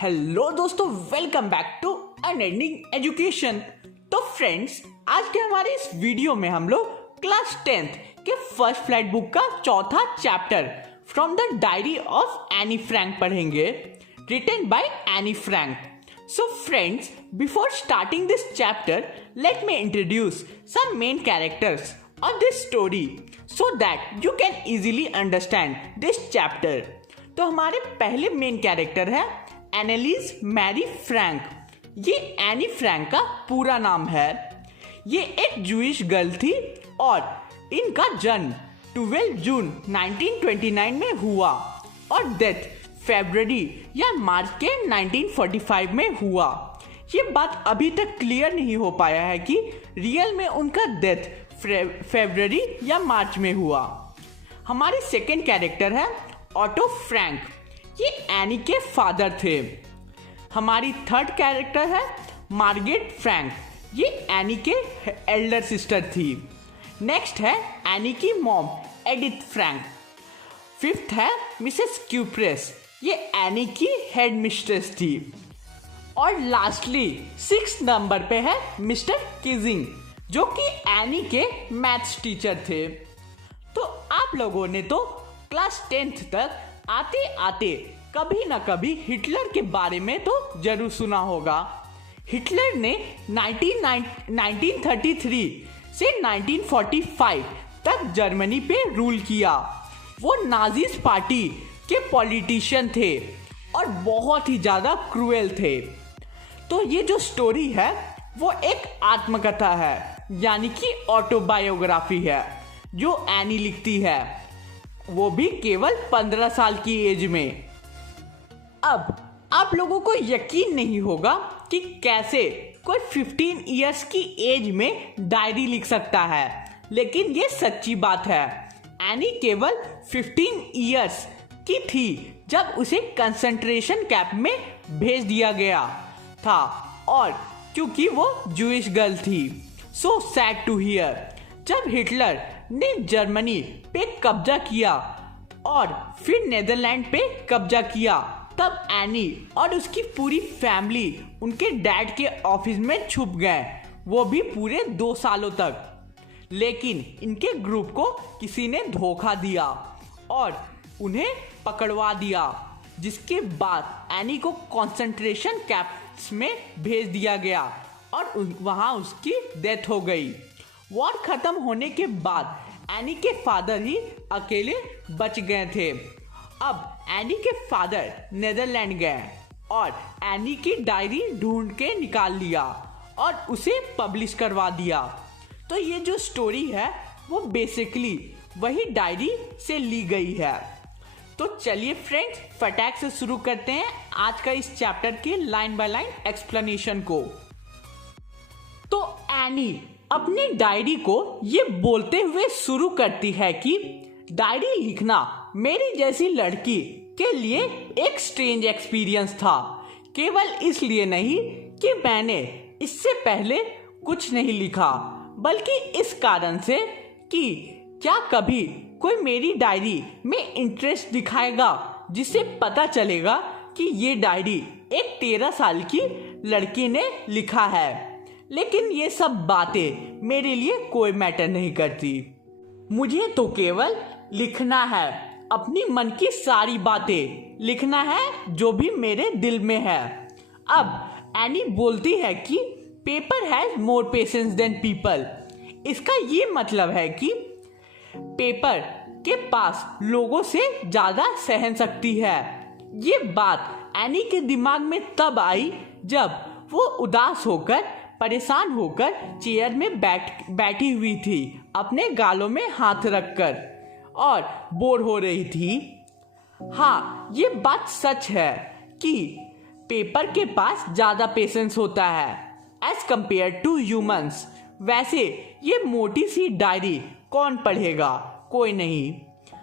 Hello दोस्तों, welcome back to unending education. तो friends, आज के हमारे इस वीडियो में हम लोग क्लास 10th के फर्स्ट फ्लाइट बुक का चौथा chapter from the diary of Anne Frank पढ़ेंगे, written by Anne Frank. So friends, before starting this chapter, let me introduce some main characters of this story so that you can easily understand this chapter. तो हमारे पहले main character है एनालिस Mary Frank. ये Anne Frank का पूरा नाम है। ये एक जूइश गर्ल थी और इनका जन्म 12 जून 1929 में हुआ और डेथ फरवरी या मार्च के 1945 में हुआ। ये बात अभी तक क्लियर नहीं हो पाया है कि रियल में उनका डेथ फरवरी या मार्च में हुआ। हमारे सेकंड कैरेक्टर है ऑटो फ्रैंक। ये एनी के फादर थे। हमारी थर्ड कैरेक्टर है मार्गरेट फ्रैंक। ये एनी के एल्डर सिस्टर थी। नेक्स्ट है एनी की मॉम एडिथ फ्रैंक। फिफ्थ है मिसेस क्यूप्रेस। ये एनी की हेड मिस्ट्रेस थी। और लास्टली 6 नंबर पे है मिस्टर किजिंग, जो कि एनी के मैथ्स टीचर थे। तो आप लोगों ने तो क्लास 10th तक आते आते कभी ना कभी हिटलर के बारे में तो जरूर सुना होगा। हिटलर ने 1933 से 1945 तक जर्मनी पे रूल किया। वो नाजीज पार्टी के पॉलिटिशियन थे और बहुत ही ज़्यादा क्रूएल थे। तो ये जो स्टोरी है वो एक आत्मकथा है, यानी कि ऑटोबायोग्राफी है, जो एनी लिखती है, वो भी केवल 15 साल की एज में। अब आप लोगों को यकीन नहीं होगा कि कैसे कोई 15 इयर्स की एज में डायरी लिख सकता है, लेकिन ये सच्ची बात है। एनी केवल 15 इयर्स की थी जब उसे कंसंट्रेशन कैंप में भेज दिया गया था, और क्योंकि वो जूइश गर्ल थी। So sad to hear. जब हिटलर ने जर्मनी पे कब्जा किया और फिर नेदरलैंड पे कब्जा किया, तब एनी और उसकी पूरी फैमिली उनके डैड के ऑफिस में छुप गए, वो भी पूरे 2 सालों तक। लेकिन इनके ग्रुप को किसी ने धोखा दिया और उन्हें पकड़वा दिया, जिसके बाद एनी को कंसंट्रेशन कैंप्स में भेज दिया गया और वहां उसकी डेथ हो गई। वॉर खत्म होने के बाद एनी के फादर ही अकेले बच गए थे। अब एनी के फादर नेदरलैंड गए और एनी की डायरी ढूंढ के निकाल लिया और उसे पब्लिश करवा दिया। तो ये जो स्टोरी है वो बेसिकली वही डायरी से ली गई है। तो चलिए फ्रेंड्स, फटाक से शुरू करते हैं आज का इस चैप्टर के लाइन बाय लाइन एक्सप्लेनेशन को। तो एनी अपनी डायरी को ये बोलते हुए शुरू करती है कि डायरी लिखना मेरी जैसी लड़की के लिए एक स्ट्रेंज एक्सपीरियंस था। केवल इसलिए नहीं कि मैंने इससे पहले कुछ नहीं लिखा, बल्कि इस कारण से कि क्या कभी कोई मेरी डायरी में इंटरेस्ट दिखाएगा, जिससे पता चलेगा कि ये डायरी एक 13 साल की लड़की ने लिखा है। लेकिन ये सब बातें मेरे लिए कोई मैटर नहीं करती। मुझे तो केवल लिखना है, अपनी मन की सारी बातें लिखना है जो भी मेरे दिल में है। अब एनी बोलती है कि paper has more patience than people. इसका ये मतलब है कि पेपर के पास लोगों से ज्यादा सहन शक्ति है। ये बात एनी के दिमाग में तब आई जब वो उदास होकर, परेशान होकर चेयर में बैठी हुई थी, अपने गालों में हाथ रखकर, और बोर हो रही थी। हाँ, ये बात सच है कि पेपर के पास ज्यादा पेशेंस होता है एज कंपेयर टू ह्यूमंस। वैसे ये मोटी सी डायरी कौन पढ़ेगा? कोई नहीं।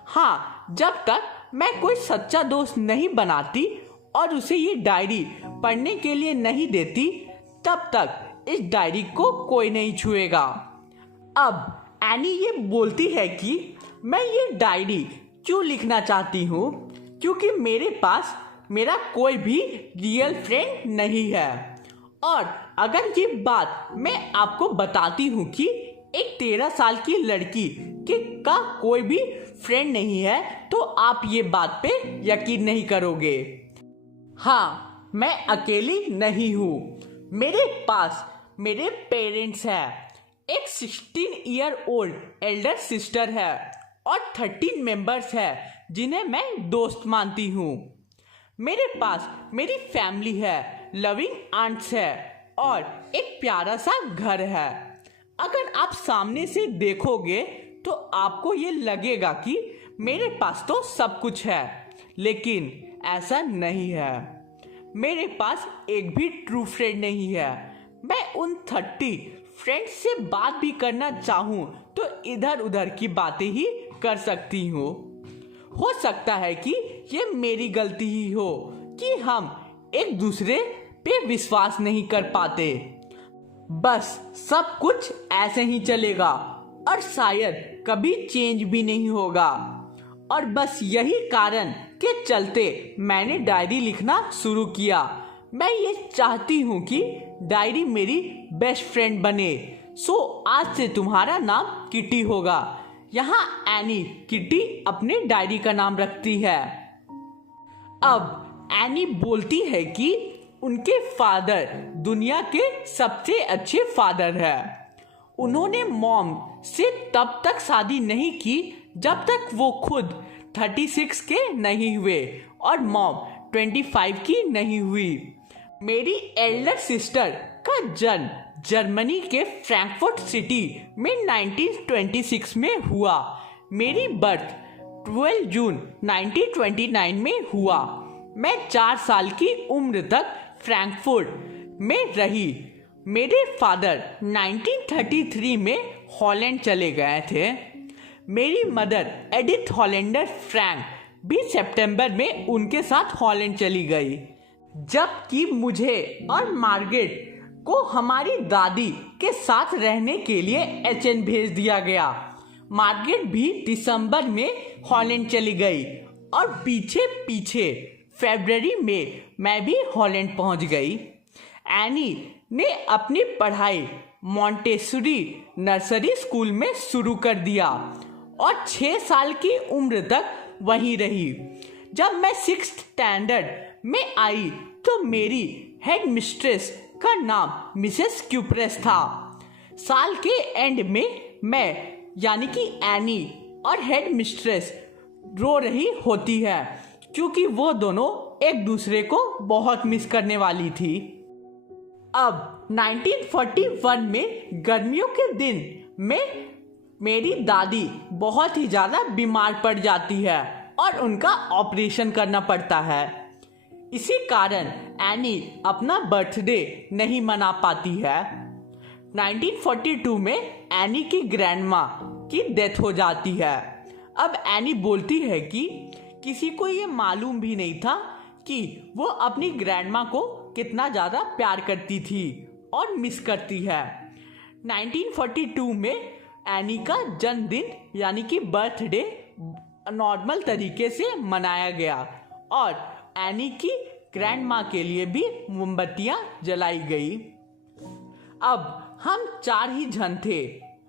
हाँ, जब तक मैं कोई सच्चा दोस्त नहीं बनाती और उसे ये डायरी पढ़ने के लिए नहीं देती, तब तक इस डायरी को कोई नहीं छुएगा। अब एनी ये बोलती है कि मैं ये डायरी क्यों लिखना चाहती हूँ, क्योंकि मेरे पास मेरा कोई भी रियल फ्रेंड नहीं है। और अगर ये बात मैं आपको बताती हूँ कि एक 13 साल की लड़की का कोई भी फ्रेंड नहीं है, तो आप ये बात पे यकीन नहीं करोगे। हाँ, मैं अकेली नहीं हूँ। मेरे पास मेरे पेरेंट्स हैं, एक 16 ईयर ओल्ड एल्डर सिस्टर है और 13 मेंबर्स हैं जिन्हें मैं दोस्त मानती हूँ। मेरे पास मेरी फैमिली है, लविंग आंट्स है और एक प्यारा सा घर है। अगर आप सामने से देखोगे तो आपको ये लगेगा कि मेरे पास तो सब कुछ है, लेकिन ऐसा नहीं है। मेरे पास एक भी ट्रू फ्रेंड नहीं है। मैं उन 30 फ्रेंड्स से बात भी करना चाहूँ तो इधर उधर की बातें ही कर सकती हूँ। हो सकता है कि ये मेरी गलती ही हो कि हम एक दूसरे पे विश्वास नहीं कर पाते। बस सब कुछ ऐसे ही चलेगा और शायद कभी चेंज भी नहीं होगा। और बस यही कारण के चलते मैंने डायरी लिखना शुरू किया। मैं ये चाहती हूँ कि डायरी मेरी बेस्ट फ्रेंड बने। सो आज से तुम्हारा नाम किटी होगा। यहाँ एनी किटी अपने डायरी का नाम रखती है। अब एनी बोलती है कि उनके फादर दुनिया के सबसे अच्छे फादर है। उन्होंने मॉम से तब तक शादी नहीं की जब तक वो खुद 36 के नहीं हुए और मॉम 25 की नहीं हुई। मेरी एल्डर सिस्टर का जन्म जर्मनी के फ्रैंकफर्ट सिटी में 1926 में हुआ। मेरी बर्थ 12 जून 1929 में हुआ। मैं 4 साल की उम्र तक फ्रैंकफर्ट में रही। मेरे फादर 1933 में हॉलैंड चले गए थे। मेरी मदर एडिथ हॉलैंडर फ्रैंक भी सितंबर में उनके साथ हॉलैंड चली गई। जबकि मुझे और मार्गरेट को हमारी दादी के साथ रहने के लिए एचएन भेज दिया गया। मार्गरेट भी दिसंबर में हॉलैंड चली गई और पीछे पीछे फरवरी में मैं भी हॉलैंड पहुंच गई। एनी ने अपनी पढ़ाई मॉन्टेसरी नर्सरी स्कूल में शुरू कर दिया और 6 साल की उम्र तक वहीं रही। जब मैं 6th स्टैंडर्ड में आई तो मेरी हेड मिस्ट्रेस का नाम मिसेस क्यूप्रेस था। साल के एंड में मैं यानी कि एनी और हेड मिस्ट्रेस रो रही होती है क्योंकि वो दोनों एक दूसरे को बहुत मिस करने वाली थी। अब 1941 में गर्मियों के दिन में मेरी दादी बहुत ही ज़्यादा बीमार पड़ जाती है और उनका ऑपरेशन करना पड़ता है। इसी कारण एनी अपना बर्थडे नहीं मना पाती है। 1942 में एनी की ग्रैंडमा की डेथ हो जाती है। अब एनी बोलती है कि किसी को ये मालूम भी नहीं था कि वो अपनी ग्रैंडमा को कितना ज़्यादा प्यार करती थी और मिस करती है। 1942 में एनी का जन्मदिन यानी कि बर्थडे नॉर्मल तरीके से मनाया गया और एनी की ग्रैंडमा के लिए भी मोमबत्तियां जलाई गई। अब हम 4 ही जन थे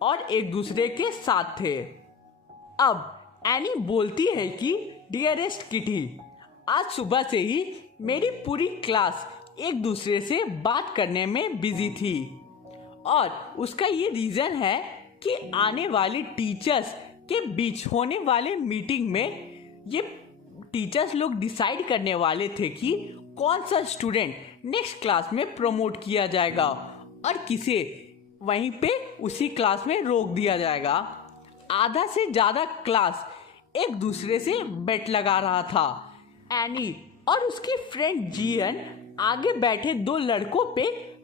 और एक दूसरे के साथ थे। अब एनी बोलती है कि डियरेस्ट किटी, आज सुबह से ही मेरी पूरी क्लास एक दूसरे से बात करने में बिजी थी और उसका ये रीज़न है कि आने वाले टीचर्स के बीच होने वाले मीटिंग में ये टीचर्स लोग डिसाइड करने वाले थे कि कौन सा स्टूडेंट नेक्स्ट क्लास में प्रमोट किया जाएगा और किसे वहीं पे उसी क्लास में रोक दिया जाएगा। आधा से ज़्यादा क्लास एक दूसरे से बेट लगा रहा था। एनी और उसकी फ्रेंड जीएन आगे बैठे 2 लड़कों पे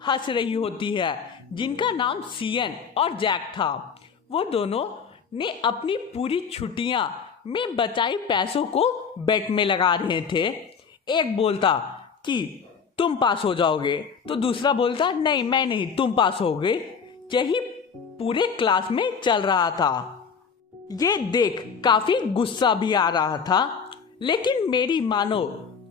हंस रही होती है जिनका नाम सीएन और जैक था। वो दोनों ने अपनी पूरी छुट्टियां में बचाए पैसों को बेट में लगा रहे थे। एक बोलता कि तुम पास हो जाओगे तो दूसरा बोलता नहीं मैं नहीं, तुम पास होगे। यही पूरे क्लास में चल रहा था। ये देख काफी गुस्सा भी आ रहा था, लेकिन मेरी मानो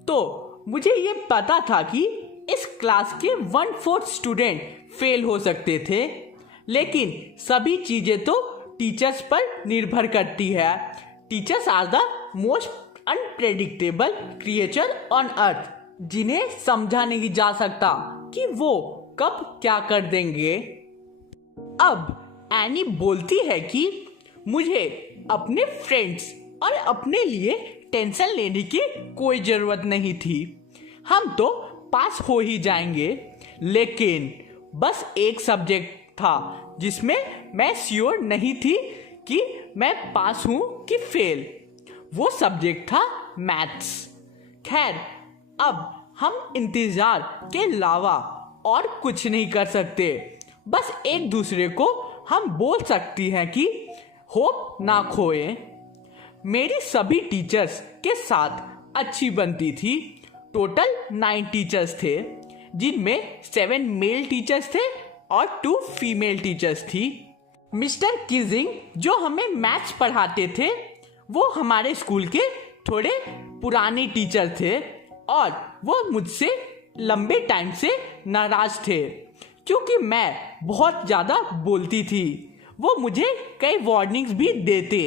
तो मुझे ये पता था कि इस क्लास के 1/4 स्टूडेंट फेल हो सकते थे, लेकिन सभी चीजें तो टीचर्स पर निर्भर करती है। Teachers are the most unpredictable creature on earth, जिन्हें समझा नहीं जा सकता कि वो कब क्या कर देंगे। अब एनी बोलती है कि मुझे अपने फ्रेंड्स और अपने लिए टेंशन लेने की कोई जरूरत नहीं थी, हम तो पास हो ही जाएंगे। लेकिन बस एक सब्जेक्ट था जिसमें मैं श्योर नहीं थी कि मैं पास हूं कि फेल। वो सब्जेक्ट था मैथ्स। खैर, अब हम इंतजार के अलावा और कुछ नहीं कर सकते। बस एक दूसरे को हम बोल सकती हैं कि होप ना खोए। मेरी सभी टीचर्स के साथ अच्छी बनती थी। टोटल 9 टीचर्स थे, जिनमें 7 मेल टीचर्स थे और 2 फीमेल टीचर्स थी। मिस्टर किजिंग जो हमें मैथ्स पढ़ाते थे, वो हमारे स्कूल के थोड़े पुराने टीचर थे और वो मुझसे लंबे टाइम से नाराज थे क्योंकि मैं बहुत ज़्यादा बोलती थी। वो मुझे कई वार्निंग्स भी देते,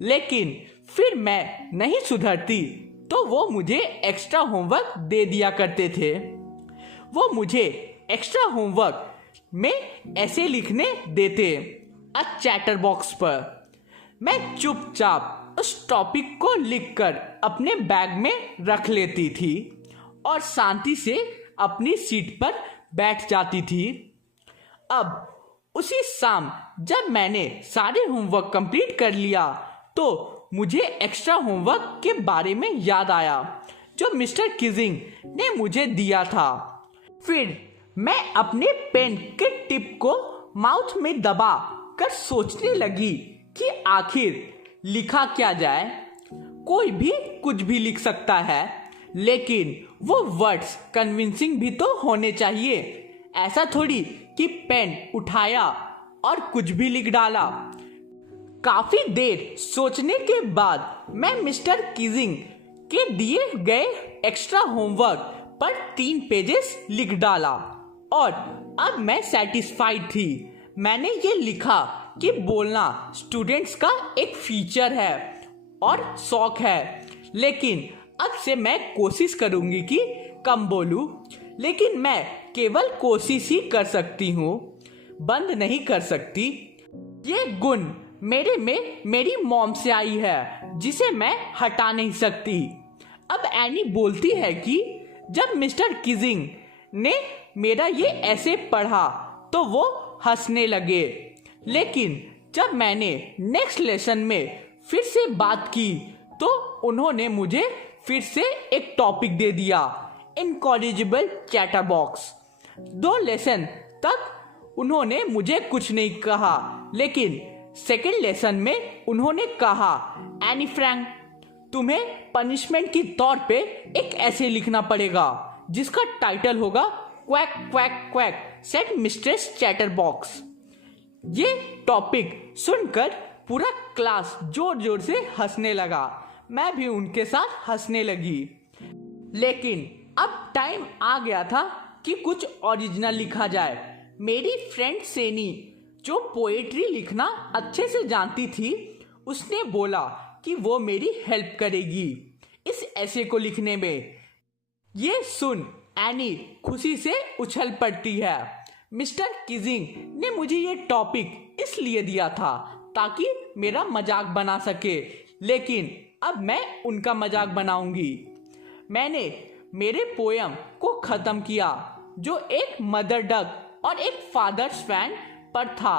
लेकिन फिर मैं नहीं सुधरती तो वो मुझे एक्स्ट्रा होमवर्क दे दिया करते थे। वो मुझे एक्स्ट्रा होमवर्क में ऐसे लिखने देते चैटर बॉक्स पर। मैं चुपचाप उस टॉपिक को लिखकर अपने बैग में रख लेती थी और शांति से अपनी सीट पर बैठ जाती थी। अब उसी शाम जब मैंने सारे होमवर्क कंप्लीट कर लिया तो मुझे एक्स्ट्रा होमवर्क के बारे में याद आया जो मिस्टर किजिंग ने मुझे दिया था। फिर मैं अपने पेन के टिप को माउथ में दबा कर सोचने लगी कि आखिर लिखा क्या जाए। कोई भी कुछ भी लिख सकता है, लेकिन वो वर्ड्स कन्विंसिंग भी तो होने चाहिए। ऐसा थोड़ी कि पेन उठाया और कुछ भी लिख डाला। काफी देर सोचने के बाद मैं मिस्टर किजिंग के दिए गए एक्स्ट्रा होमवर्क पर 3 पेजेस लिख डाला और अब मैं सेटिस्फाइड थी। मैंने ये लिखा कि बोलना स्टूडेंट्स का एक फीचर है और शौक है, लेकिन अब से मैं कोशिश करूंगी कि कम बोलूं। लेकिन मैं केवल कोशिश ही कर सकती हूँ, बंद नहीं कर सकती। ये गुण मेरे में मेरी मॉम से आई है, जिसे मैं हटा नहीं सकती। अब एनी बोलती है कि जब मिस्टर किजिंग ने मेरा ये ऐसे पढ़ा तो वो हंसने लगे, लेकिन जब मैंने नेक्स्ट लेसन में फिर से बात की तो उन्होंने मुझे फिर से एक टॉपिक दे दिया, इनकॉरिजिबल चैटर बॉक्स। 2 लेसन तक उन्होंने मुझे कुछ नहीं कहा, लेकिन सेकेंड लेसन में उन्होंने कहा, एनी फ्रैंक, तुम्हें पनिशमेंट की तौर पे एक ऐसे लिखना पड़ेगा जिसका टाइटल होगा quack quack quack said mistress chatter box. ये टॉपिक सुनकर पूरा क्लास जोर जोर से हंसने लगा। मैं भी उनके साथ हंसने लगी। लेकिन अब टाइम आ गया था कि कुछ ओरिजिनल लिखा जाए। मेरी फ्रेंड सेनी जो पोएट्री लिखना अच्छे से जानती थी, उसने बोला कि वो मेरी हेल्प करेगी इस ऐसे को लिखने में। ये सुन एनी खुशी से उछल पड़ती है। मिस्टर किजिंग ने मुझे ये टॉपिक इसलिए दिया था ताकि मेरा मजाक बना सके, लेकिन अब मैं उनका मजाक बनाऊंगी। मैंने मेरे पोयम को खत्म किया जो एक मदर डक और एक फादर स्वैन पर था,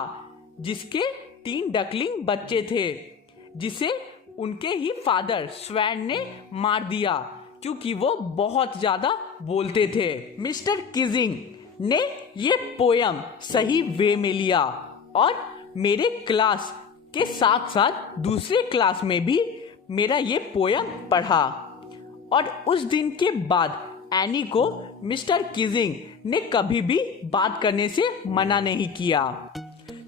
जिसके 3 डकलिंग बच्चे थे, जिसे उनके ही फादर स्वैन ने मार दिया क्योंकि वो बहुत ज्यादा बोलते थे। मिस्टर किजिंग ने ये पोयम सही वे में लिया और मेरे क्लास के साथ साथ दूसरे क्लास में भी मेरा ये पोयम पढ़ा और उस दिन के बाद एनी को मिस्टर किजिंग ने कभी भी बात करने से मना नहीं किया।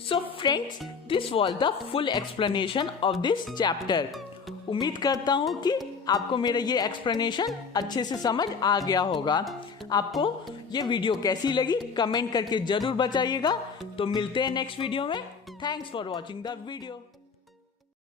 So friends, this was the full explanation of this chapter. उम्मीद करता हूँ कि आपको मेरा ये एक्सप्लेनेशन अच्छे से समझ आ गया होगा। आपको ये वीडियो कैसी लगी कमेंट करके ज़रूर बताइएगा। तो मिलते हैं नेक्स्ट वीडियो में। Thanks for watching the video.